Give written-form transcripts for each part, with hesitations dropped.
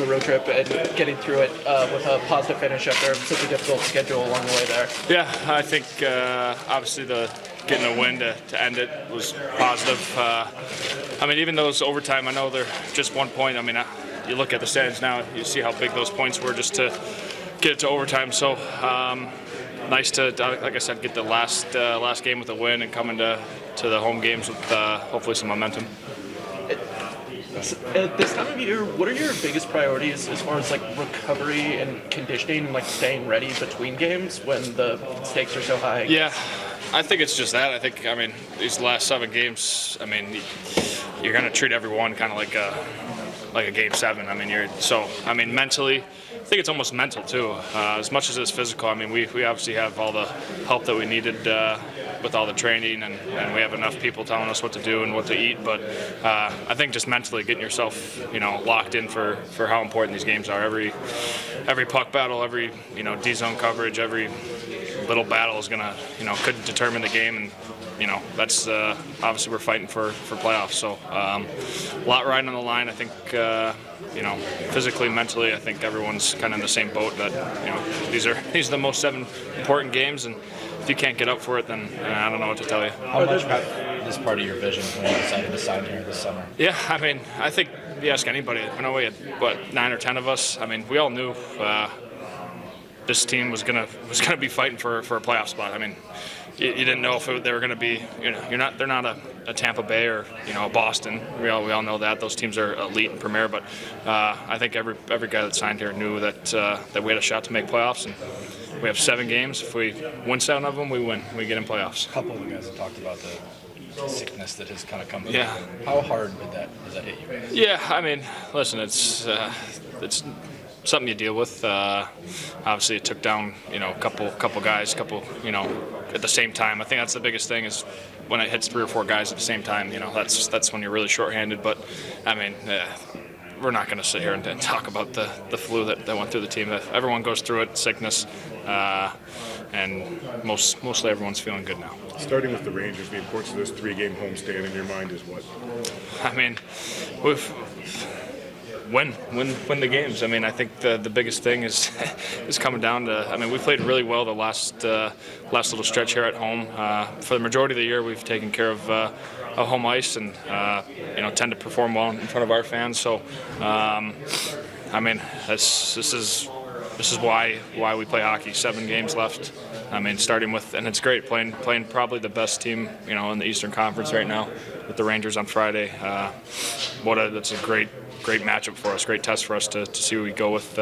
the road trip and getting through it with a positive finish after such a difficult schedule along the way there. Yeah, I think obviously getting a win to end it was positive. I mean, even those overtime, I know they're just 1 point. I mean, you look at the standings now, you see how big those points were just to get it to overtime. So nice to, like I said, get the last game with a win and come into the home games with hopefully some momentum. At this time of year, what are your biggest priorities as far as like recovery and conditioning and like staying ready between games when the stakes are so high? Yeah, I think it's just that. I mean, these last 7 games, I mean, you're going to treat every one kind of like a game 7. I mean, mentally, I think it's almost mental too. As much as it's physical, I mean, we obviously have all the help that we needed with all the training, and we have enough people telling us what to do and what to eat. But I think just mentally getting yourself, locked in for how important these games are. Every puck battle, every D zone coverage, every little battle is gonna could determine the game, and that's obviously we're fighting for playoffs. So a lot riding on the line. I think physically, mentally, I think everyone's kind of in the same boat. That these are the most 7 important games, and if you can't get up for it, then I don't know what to tell you. How much about this part of your vision when you decided to sign here this summer? Yeah, I mean, I think if you ask anybody, I know we had 9 or 10 of us. I mean, we all knew this team was gonna be fighting for a playoff spot. I mean, you didn't know if they were gonna be. They're not a Tampa Bay or a Boston. We all know that those teams are elite and premier. But I think every guy that signed here knew that we had a shot to make playoffs, and we have 7 games. If we win 7 of them, we win. We get in playoffs. A couple of the guys have talked about the sickness that has kind of come. Yeah. How hard does that hit you? Yeah, I mean, listen, it's something you deal with. Obviously, it took down a couple guys, at the same time. I think that's the biggest thing is when it hits 3 or 4 guys at the same time. That's when you're really shorthanded. But I mean, we're not going to sit here and talk about the flu that went through the team. Everyone goes through it, sickness, and mostly everyone's feeling good now. Starting with the Rangers, the importance of this 3-game homestand in your mind is what? I mean, win the games. I mean, I think the biggest thing is coming down to. I mean, we played really well the last little stretch here at home. For the majority of the year, we've taken care of home ice and tend to perform well in front of our fans. So, I mean, this is why we play hockey. 7 games left. I mean, starting with, and it's great playing probably the best team in the Eastern Conference right now with the Rangers on Friday. That's a great matchup for us, great test for us to see where we go with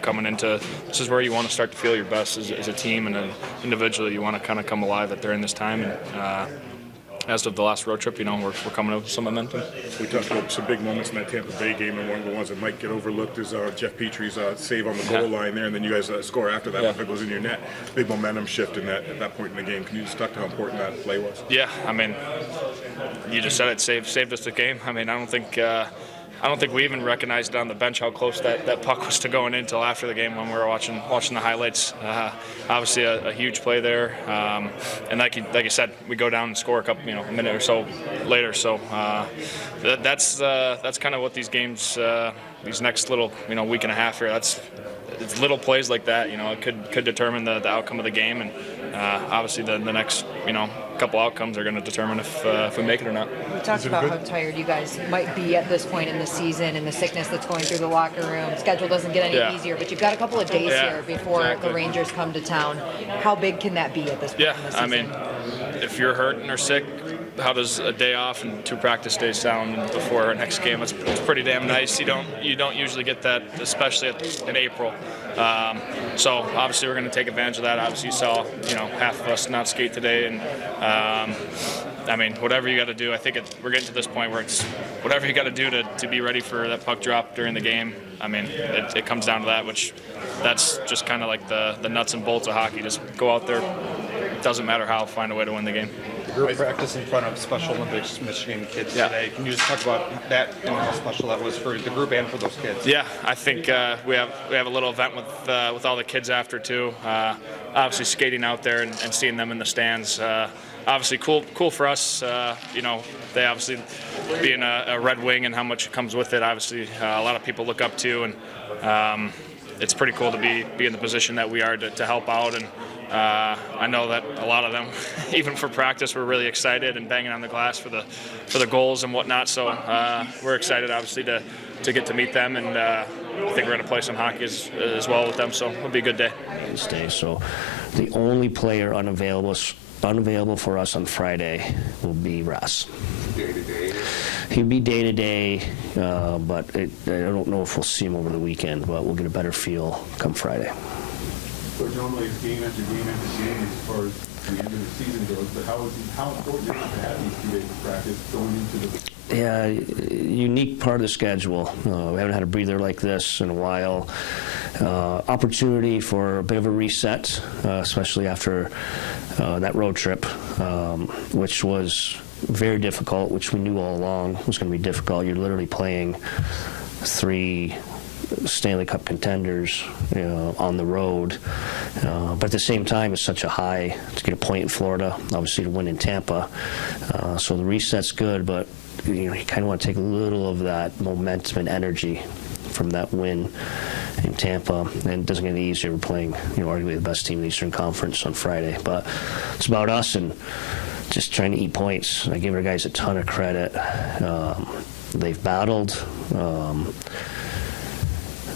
coming into. This is where you want to start to feel your best as a team, and then individually you want to kind of come alive at during this time. And as of the last road trip, we're coming up with some momentum. We talked about some big moments in that Tampa Bay game, and one of the ones that might get overlooked is Jeff Petry's save on the goal line there, and then you guys score after that. If it goes in your net, big momentum shift at that point in the game. Can you just talk to how important that play was? Yeah, I mean, you just said it saved us the game. I mean, I don't think we even recognized on the bench how close that puck was to going in until after the game when we were watching the highlights. Obviously, a huge play there, and like you said, we go down and score a minute or so later. So that's kind of what these games, these next little week and a half here. It's little plays like that. It could determine the outcome of the game, and obviously the next couple outcomes are going to determine if we make it or not. We talked about how tired you guys might be at this point in the season and the sickness that's going through the locker room. Schedule doesn't get any easier, but you've got a couple of days here before the Rangers come to town. How big can that be at this point in the season? I mean, if you're hurting or sick, how does a day off and 2 practice days sound before our next game? It's pretty damn nice. You don't usually get that, especially in April. So obviously we're going to take advantage of that. Obviously you saw half of us not skate today, and I mean, whatever you got to do. I think we're getting to this point where it's whatever you got to do to be ready for that puck drop during the game. I mean, it comes down to that, which that's just kind of like the nuts and bolts of hockey. Just go out there. It doesn't matter how, find a way to win the game. Group practice in front of Special Olympics Michigan kids today. Can you just talk about that and how special that was for the group and for those kids? Yeah, I think we have a little event with all the kids after too. Obviously skating out there and seeing them in the stands. obviously cool for us. They obviously being a Red Wing and how much comes with it. Obviously, a lot of people look up to, and it's pretty cool to be in the position that we are to help out. And I know that a lot of them, even for practice, were really excited and banging on the glass for the goals and whatnot. So we're excited, obviously, to get to meet them, and I think we're going to play some hockey as well with them. So it'll be a good day. So the only player unavailable for us on Friday will be Russ. He'll be day-to-day, but I don't know if we'll see him over the weekend, but we'll get a better feel come Friday. So normally it's game after game after game as far as the end of the season goes, but how important is it to have these 2 days of practice going into the... Yeah, unique part of the schedule. We haven't had a breather like this in a while. Opportunity for a bit of a reset, especially after that road trip, which was very difficult, which we knew all along was going to be difficult. You're literally playing 3 Stanley Cup contenders, on the road. But at the same time, it's such a high to get a point in Florida, obviously to win in Tampa. So the reset's good, but you kind of want to take a little of that momentum and energy from that win in Tampa, and it doesn't get any easier. We're playing, arguably the best team in the Eastern Conference on Friday. But it's about us and just trying to eat points. I give our guys a ton of credit. They've battled.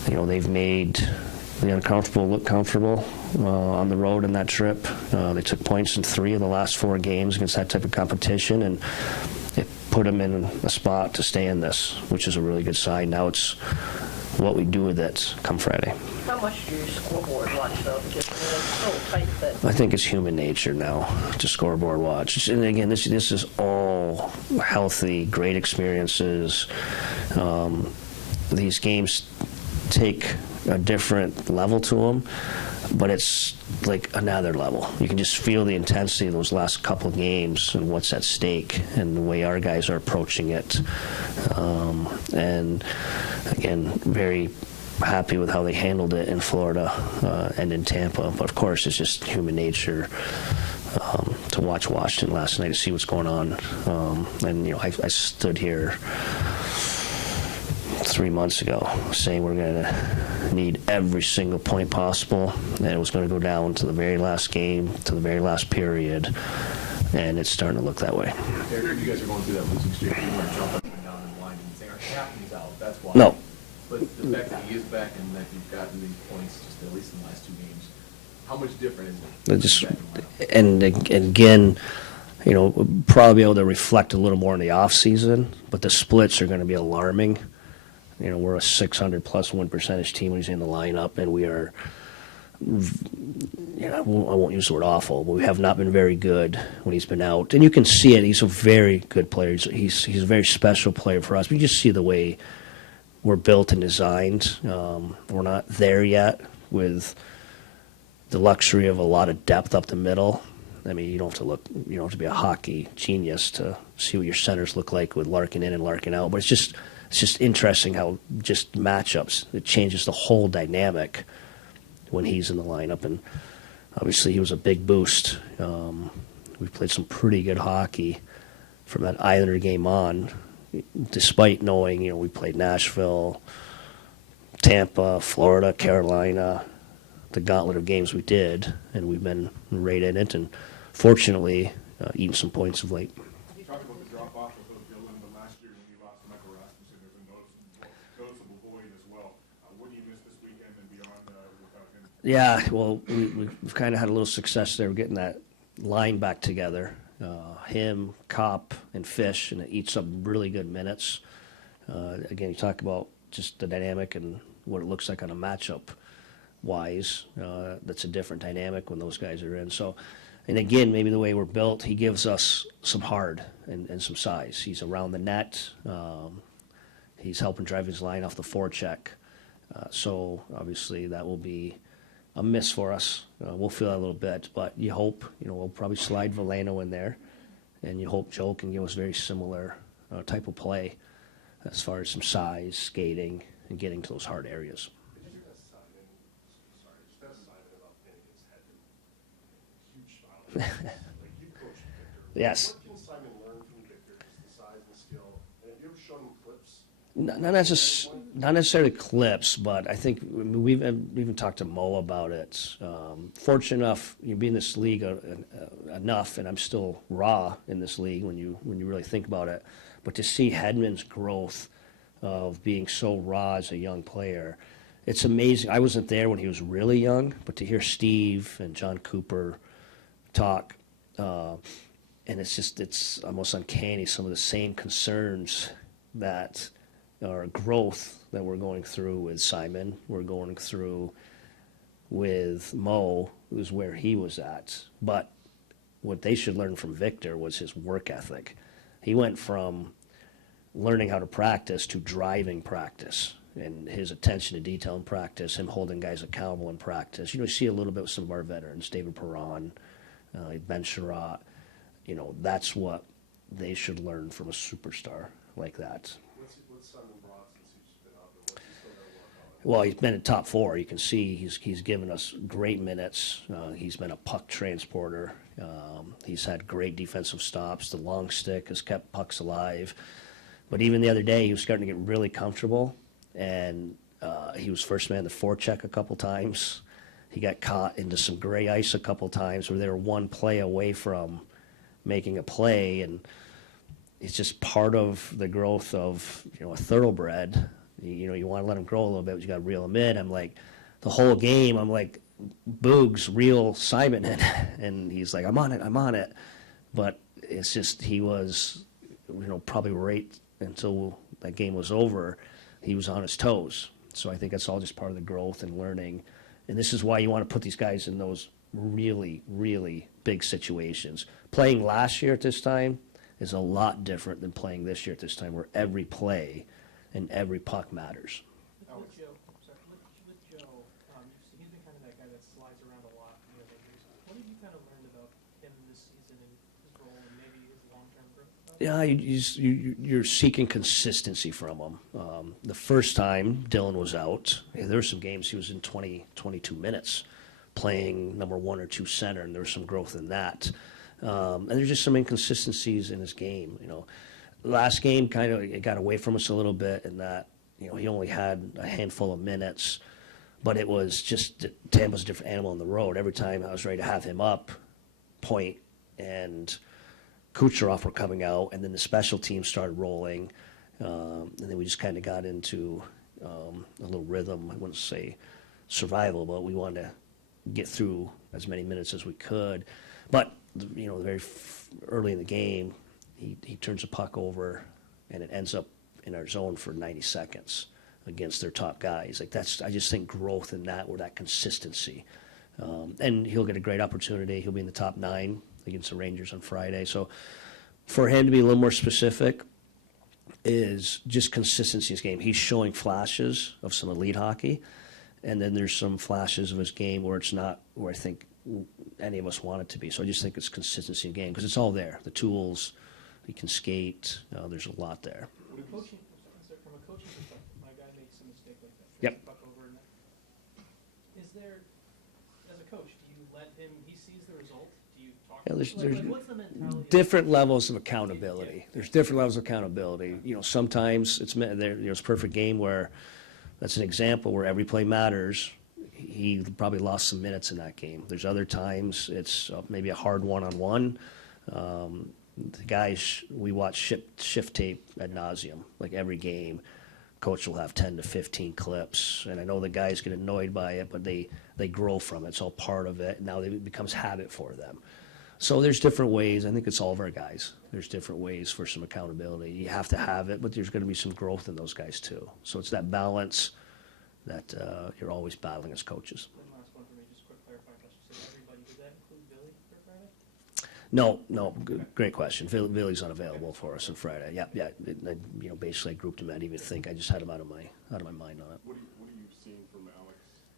They've made the uncomfortable look comfortable on the road in that trip. They took points in 3 of the last 4 games against that type of competition, and it put them in a spot to stay in this, which is a really good sign. Now it's what we do with it come Friday. How much do you scoreboard watch, though? Because it's so tight that... I think it's human nature now to scoreboard watch. And again, this is all healthy, great experiences. These games take a different level to them, but it's like another level. You can just feel the intensity of those last couple of games and what's at stake and the way our guys are approaching it. And again, very happy with how they handled it in Florida and in Tampa. But of course, it's just human nature to watch Washington last night to see what's going on. And I stood here 3 months ago saying we're going to need every single point possible, and it was going to go down to the very last game, to the very last period, and it's starting to look that way. Derek, you guys are going through that losing streak. You weren't jumping up and down and whining and saying, our captain's out, that's why. No. But the fact that he is back and that you've gotten these points just at least in the last 2 games, how much different is it? And again, probably be able to reflect a little more in the off season, but the splits are going to be alarming. We're a 600-plus win percentage team when he's in the lineup, and we are, I won't use the word awful, but we have not been very good when he's been out. And you can see it. He's a very good player. He's a very special player for us. We just see the way we're built and designed. We're not there yet with the luxury of a lot of depth up the middle. I mean, you don't have to be a hockey genius to see what your centers look like with Larkin in and Larkin out, but it's just interesting how just matchups, it changes the whole dynamic when he's in the lineup. And obviously he was a big boost. We played some pretty good hockey from that Islander game on, despite knowing, we played Nashville, Tampa, Florida, Carolina, the gauntlet of games we did, and we've been right in it, and fortunately eaten some points of late. You talked about the drop-off of Dylan, but last year when you lost to Michael Rasmussen, there's a noticeable void as well. What do you miss this weekend and beyond without him? Yeah, well, we've kind of had a little success there getting that line back together. Him, Kopp, and Fish, and it eats up really good minutes. Again, you talk about just the dynamic and what it looks like on a matchup-wise. That's a different dynamic when those guys are in. So, and again, maybe the way we're built, he gives us some hard and some size. He's around the net. He's helping drive his line off the forecheck. So obviously that will be a miss for us. We'll feel that a little bit, but you hope, we'll probably slide Veleno in there, and you hope Joe can give us very similar type of play as far as some size, skating, and getting to those hard areas. Yes. What can Simon learn from Victor, just the size and skill? And have you ever shown him clips? Not necessarily clips, but I think we've even talked to Mo about it. Fortunate enough, you be in this league enough, and I'm still raw in this league when you really think about it. But to see Hedman's growth of being so raw as a young player, it's amazing. I wasn't there when he was really young, but to hear Steve and John Cooper talk, and it's almost uncanny. Some of the same concerns that our growth that we're going through with Simon, we're going through with Mo, who's where he was at. But what they should learn from Victor was his work ethic. He went from learning how to practice to driving practice, and his attention to detail in practice, him holding guys accountable in practice. You see a little bit with some of our veterans, David Perron, Ben Sherratt. That's what they should learn from a superstar like that. What's Simon brought since he's been out there? What's he still got to work on? Well, he's been in top four. You can see he's given us great minutes. He's been a puck transporter. He's had great defensive stops. The long stick has kept pucks alive. But even the other day, he was starting to get really comfortable, and he was first man in the forecheck a couple times. He got caught into some gray ice a couple times where they were one play away from making a play, and it's just part of the growth of a thoroughbred. You want to let him grow a little bit, but you got to reel him in. I'm like, the whole game, I'm like, Boogs, reel Simon in, and he's like, I'm on it. But it's just he was, probably right until that game was over, he was on his toes. So I think that's all just part of the growth and learning. And this is why you want to put these guys in those really, really big situations. Playing last year at this time is a lot different than playing this year at this time, where every play and every puck matters. With Joe, he's been kind of that guy that slides around a lot in the other years. What have you kind of learned about him this season and his role and maybe his long-term growth? Yeah, you're seeking consistency from him. The first time Dylan was out, there were some games he was in 22 minutes playing number 1 or 2 center, and there was some growth in that. And there's just some inconsistencies in his game. Last game kind of it got away from us a little bit in that he only had a handful of minutes, but it was just Tampa's a different animal on the road. Every time I was ready to have him up, Point and Kucherov were coming out, and then the special teams started rolling, and then we just kind of got into a little rhythm. I wouldn't say survival, but we wanted to get through as many minutes as we could. But very early in the game, he turns the puck over, and it ends up in our zone for 90 seconds against their top guys. I just think growth in that, or that consistency. And he'll get a great opportunity. He'll be in the top 9 against the Rangers on Friday. So for him to be a little more specific is just consistency in his game. He's showing flashes of some elite hockey, and then there's some flashes of his game where it's not where I think any of us want it to be. So I just think it's consistency in game because it's all there. The tools, he can skate. There's a lot there. From a coaching perspective, my guy makes a mistake like that. Yep. Puck over and is there, as a coach, do you let him? He sees the result. Do you talk? Yeah, there's what's the mentality? different levels of accountability. There's different levels of accountability. sometimes there's a perfect game where that's an example where every play matters. He probably lost some minutes in that game. There's other times it's maybe a hard one-on-one. The guys, we watch shift tape ad nauseum, like every game. Coach will have 10 to 15 clips, and I know the guys get annoyed by it, but they grow from it. It's all part of it. Now it becomes habit for them. So there's different ways. I think it's all of our guys. There's different ways for some accountability. You have to have it, but there's going to be some growth in those guys too. So it's that balance that you're always battling as coaches. One last one for me, just a quick clarifying question. So everybody, did that include Billy for Friday? No, great question. Billy's unavailable for us on Friday. Yeah. Basically I grouped him. I didn't even think. I just had him out of my mind on it. What are you seeing from Alex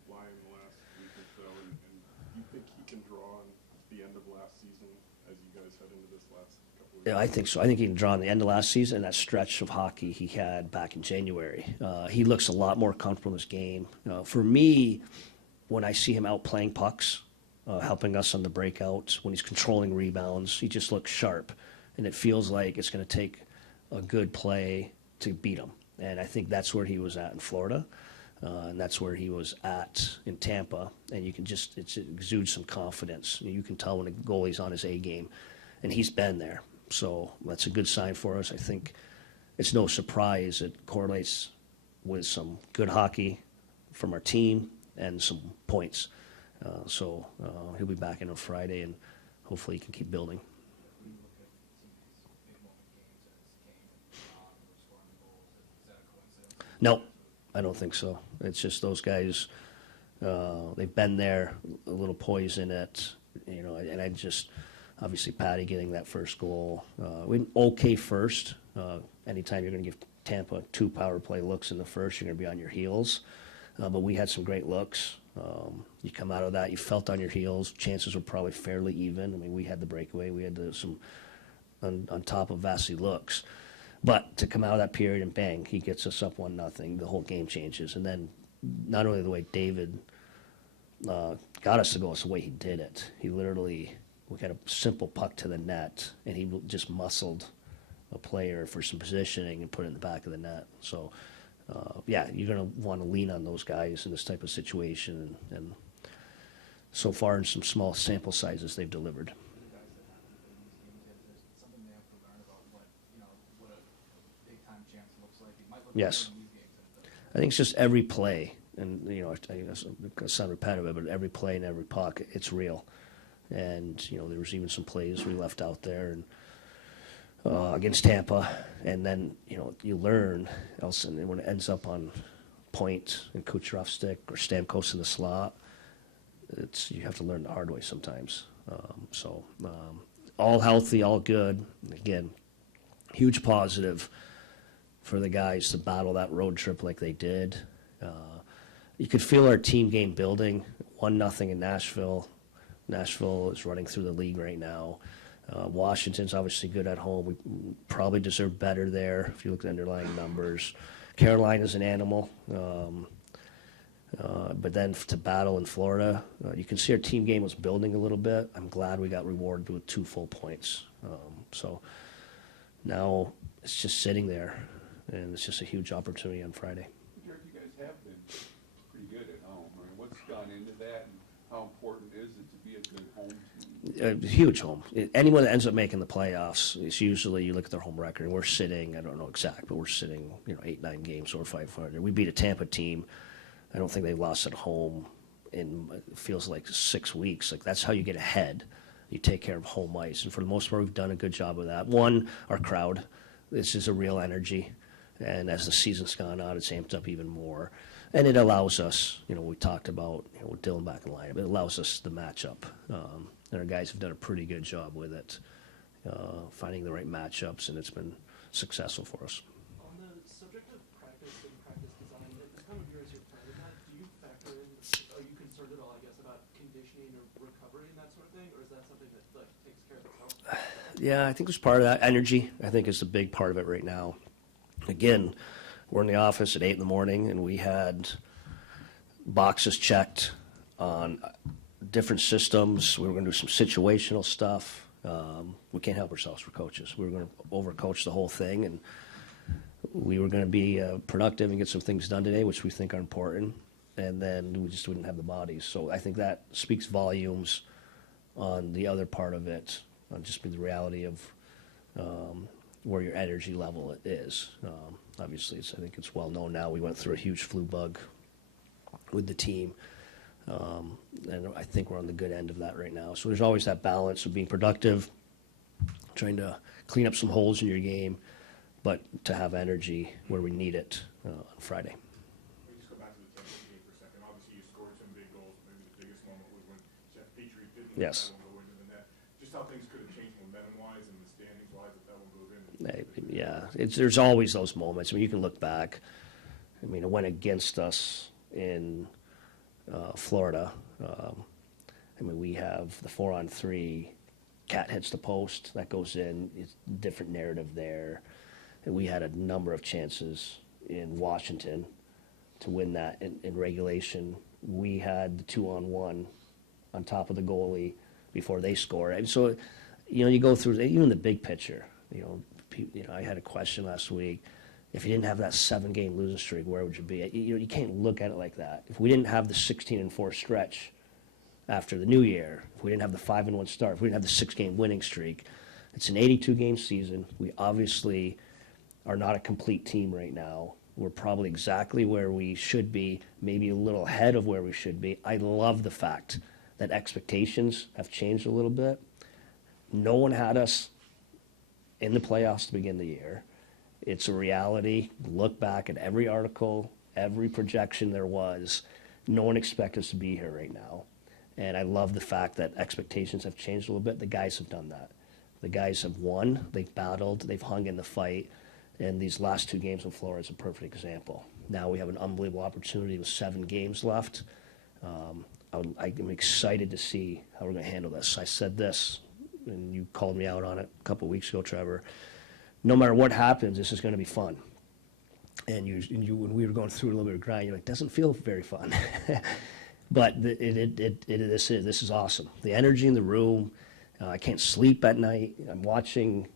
Lyon the last week or so, and do you think he can draw on the end of last season as you guys head into this last couple of years? Yeah, I think so. I think he can draw on the end of last season, that stretch of hockey he had back in January. He looks a lot more comfortable in his game. For me, when I see him out playing pucks, helping us on the breakouts. When he's controlling rebounds, he just looks sharp. And it feels like it's going to take a good play to beat him. And I think that's where he was at in Florida. And that's where he was at in Tampa. And you can just, it exudes some confidence. You can tell when a goalie's on his A game. And he's been there. So that's a good sign for us. I think it's no surprise it correlates with some good hockey from our team and some points. So he'll be back in on Friday, and hopefully he can keep building. No, I don't think so. It's just those guys, they've been there, a little poise in it, and I just, obviously Patty getting that first goal. We okay first. Anytime you're going to give Tampa 2 power play looks in the first, you're going to be on your heels. But we had some great looks. You come out of that, you felt on your heels. Chances were probably fairly even. I mean, we had the breakaway. We had some on top of Vasily looks. But to come out of that period and bang, he gets us up 1-0. The whole game changes. And then not only the way David got us to go, it's the way he did it. He literally, we got a simple puck to the net, and he just muscled a player for some positioning and put it in the back of the net. So, yeah, you're going to want to lean on those guys in this type of situation. And so far in some small sample sizes, they've delivered. Yes. I think it's just every play, and I sound repetitive, but every play and every puck, it's real. And there was even some plays we left out there and against Tampa, and then you learn else, and when it ends up on point and Kucherov's stick or Stamkos in the slot, you have to learn the hard way sometimes. All healthy, all good. Again, huge positive for the guys to battle that road trip like they did. You could feel our team game building. 1-0 in Nashville. Nashville is running through the league right now. Washington's obviously good at home. We probably deserve better there if you look at the underlying numbers. Carolina's an animal. But then to battle in Florida, you can see our team game was building a little bit. I'm glad we got rewarded with 2 full points. So now it's just sitting there, and it's just a huge opportunity on Friday. Derek, you guys have been pretty good at home. I mean, what's gone into that, and how important is it to be a good home team? A huge home. Anyone that ends up making the playoffs, it's usually you look at their home record, and we're sitting, I don't know exact, but we're sitting 8-9 games over 500. We beat a Tampa team. I don't think they lost at home in, it feels like 6 weeks. Like, that's how you get ahead. You take care of home ice. And for the most part, we've done a good job of that. One, our crowd. This is a real energy. And as the season's gone on, it's amped up even more. And it allows us, we talked about with Dylan back in the lineup, it allows us the matchup. And our guys have done a pretty good job with it, finding the right matchups, and it's been successful for us. On the subject of practice and practice design, at this time of year as you're playing that, do you factor in, are you concerned at all, I guess, about conditioning or recovery and that sort of thing, or is that something that takes care of itself? Yeah, I think it's part of that. Energy, I think, is a big part of it right now. Again, we're in the office at 8 in the morning, and we had boxes checked on different systems. We were going to do some situational stuff. We can't help ourselves. We're coaches. We were going to overcoach the whole thing, and we were going to be productive and get some things done today, which we think are important. And then we just wouldn't have the bodies. So I think that speaks volumes on the other part of it, on just the reality of where your energy level is. Obviously, I think it's well known now. We went through a huge flu bug with the team. And I think we're on the good end of that right now. So there's always that balance of being productive, trying to clean up some holes in your game, but to have energy where we need it on Friday. Let me just go back to the Tampa game for a second. Obviously, you scored some big goals. Maybe the biggest moment was when Jeff Petrie didn't let Yes. that one go into the net. Just how things could have changed momentum-wise and the standings-wise if that one goes in. Yeah, there's always those moments. I mean, you can look back. I mean, it went against us in Florida. I mean, we have the 4-on-3. Cat hits the post. That goes in. It's a different narrative there. And we had a number of chances in Washington to win that in regulation. We had the 2-on-1 on top of the goalie before they score. And so, you go through even the big picture. I had a question last week. If you didn't have that 7-game losing streak, where would you be? You can't look at it like that. If we didn't have the 16-4 stretch after the new year, if we didn't have the 5-1 start, if we didn't have the 6-game winning streak, it's an 82-game season. We obviously are not a complete team right now. We're probably exactly where we should be, maybe a little ahead of where we should be. I love the fact that expectations have changed a little bit. No one had us in the playoffs to begin the year. It's a reality. Look back at every article, every projection there was. No one expected us to be here right now. And I love the fact that expectations have changed a little bit. The guys have done that. The guys have won. They've battled. They've hung in the fight. And these last 2 games in Florida is a perfect example. Now we have an unbelievable opportunity with 7 games left. I'm excited to see how we're going to handle this. I said this, and you called me out on it a couple of weeks ago, Trevor. No matter what happens, this is going to be fun. And when we were going through a little bit of grind, you're like, doesn't feel very fun. But this is awesome. The energy in the room. I can't sleep at night. I'm watching.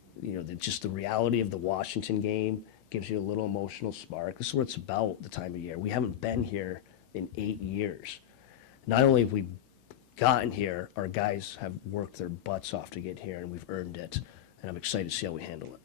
Just the reality of the Washington game gives you a little emotional spark. This is what it's about the time of year. We haven't been here in 8 years. Not only have we gotten here, our guys have worked their butts off to get here, and we've earned it. And I'm excited to see how we handle it.